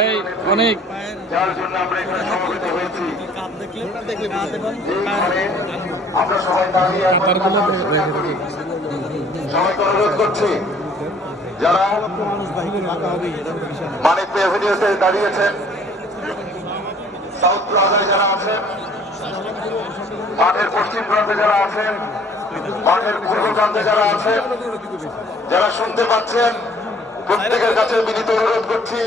এই অনেক যার জন্য আমরা এখানে সমবেত হয়েছি আমরা সবাই দাঁড়িয়ে সবাইকে অনুরোধ করছি যারা মানিক এভিনিউতে দাঁড়িয়েছেন, সাউথ প্লাজায় যারা আছেন, মাঠের পশ্চিম প্রান্তে যারা আছেন, মাঠের পূর্ব প্রান্তে যারা আছেন, যারা শুনতে পাচ্ছেন, প্রত্যেকের কাছে বিনীত অনুরোধ করছি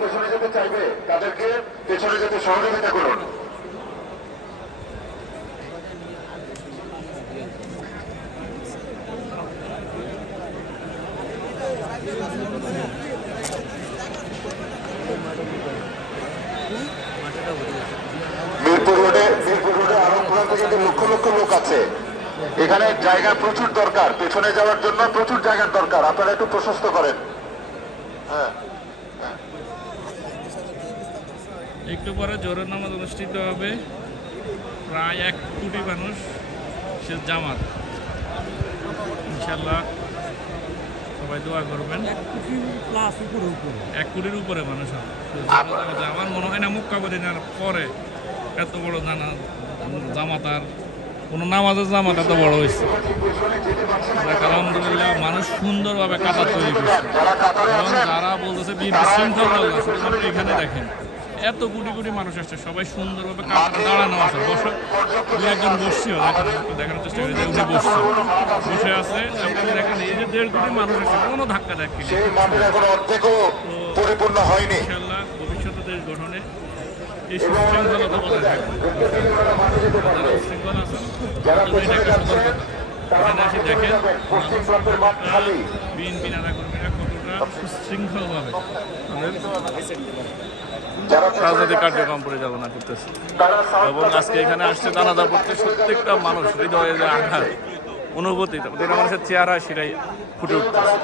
পেছনে যেতে চাইবে তাদেরকে পেছনে যেতে সহযোগিতা করুন। মিরপুর রোডে আরো প্রান্ত কিন্তু লক্ষ লক্ষ লোক আছে। এখানে জায়গা প্রচুর দরকার, পেছনে যাওয়ার জন্য প্রচুর জায়গার দরকার, আপনারা একটু প্রশস্ত করেন। হ্যাঁ, একটু পরে জোহরের নামাজ অনুষ্ঠিত হবে। প্রায় 1 কোটি মানুষ সে জামাত, ইনশাল্লাহ সবাই দোয়া করবেন। 1 কোটির উপরে মানুষ হবে। আমার মনে হয় না মক্কা মদিনার পরে এত বড় জামাত আর কোনো নামাজের জামাত এত বড় হয়েছে। আলহামদুলিল্লাহ মানুষ সুন্দরভাবে কাতার তৈরি করছে এবং যারা বলতেছে বিশৃঙ্খলা শুধুমাত্র এখানে দেখেন এত কোটি কোটি মানুষ আসছে, সবাই সুন্দরভাবে কাতারে দাঁড়ানো আছে। একজন বসছেও, দেখানোর চেষ্টা করি যে উনি বসে আছে। আপনি দেখেন এই যে 1.5 কোটি মানুষ আসছে, কোনো ধাক্কা দেখেন। ইনশাআল্লাহ ভবিষ্যতে দেশ গঠনে এই সুশৃঙ্খলতা বজায় থাকবে। যারা উশৃঙ্খল আছেন এটা একটা সতর্কতা। এখানে এসে দেখেন বিএনপি নেতা কর্মীরা কতটা সুশৃঙ্খলভাবে রাজনৈতিক কার্যক্রম পরিচালনা করতেছে এবং আজকে এখানে আসছে জানাজা পড়তে প্রত্যেকটা মানুষ হৃদয়ে যে আঘাত অনুভূতি, প্রত্যেকটা মানুষের চেহারা সেটাই ফুটে উঠতেছে।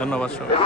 ধন্যবাদ সবাই।